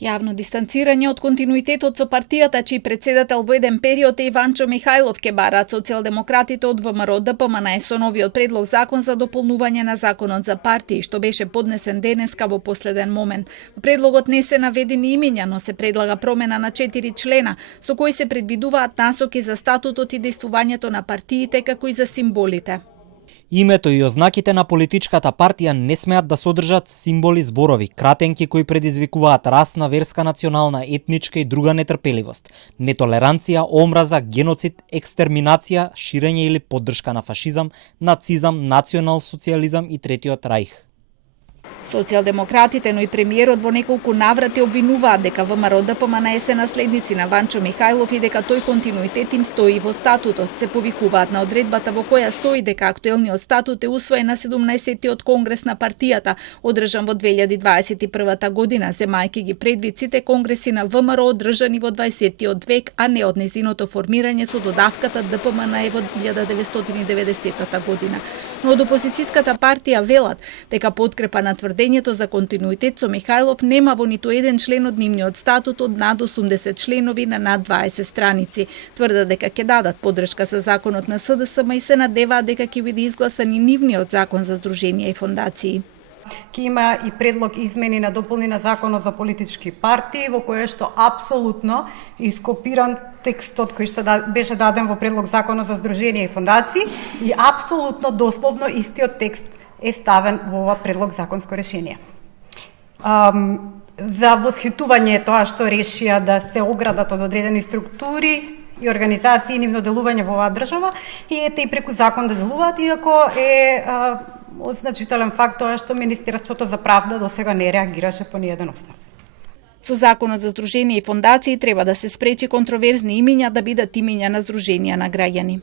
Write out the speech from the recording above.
Јавно дистанцирање од континуитетот со партијата, чиј председател во еден период е Иванчо Михајлов, ке бараат социјалдемократите од ВМРО ДПМНЕ со новиот предлог закон за дополнување на законот за партии, што беше поднесен денеска во последен момент. Во предлогот не се наведени имиња, но се предлага промена на 4 члена, со кои се предвидуваат насоки за статутот и действувањето на партиите, како и за символите. Името и ознаките на политичката партија не смеат да содржат символи, зборови, кратенки кои предизвикуваат расна, верска, национална, етничка и друга нетрпеливост, нетолеранција, омраза, геноцид, екстерминација, ширење или поддршка на фашизам, нацизам, национал-социјализам и Третиот рајх. Социјалдемократите, но и премиерот во неколку наврати обвинуваат дека ВМРО ДПМНЕ се наследници на Ванчо Михајлов и дека тој континуитет им стои во статутот. Се повикуваат на одредбата во која стои дека актуелниот статут е усвоен на 17-тиот конгрес на партијата, одржан во 2021 година, земајќи ги предвид сите конгреси на ВМРО одржани во 20-тиот век, а не од незиното формирање со додавката ДПМНЕ во 1990 година. Но од опозицијската партија велат дека подкрепа на тврдењето за континуитет со Михајлов нема во ниту еден член од нивниот статут од над 80 членови на над 20 страници. Тврдат дека ќе дадат поддршка за законот на СДСМ и се надеваат дека ќе биде изгласан и нивниот закон за здруженија и фондации. Ке има и предлог измени на дополни на законот за политички партии, во кој што апсолутно ископиран текстот кој што беше даден во предлог законот за здруженија и фондации и апсолутно дословно истиот текст е ставен во ова предлог законско решение. За восхитување е тоа што решија да се оградат од одредени структури и организации нивно делување во оваа држава и ете и преку закон да делуваат, иако е од значителен факт тоа што Министерството за правда досега не реагираше по ниеден основ. Со законот за здруженија и фондации треба да се спречи контроверзни имиња да бидат имиња на здруженија на граѓани.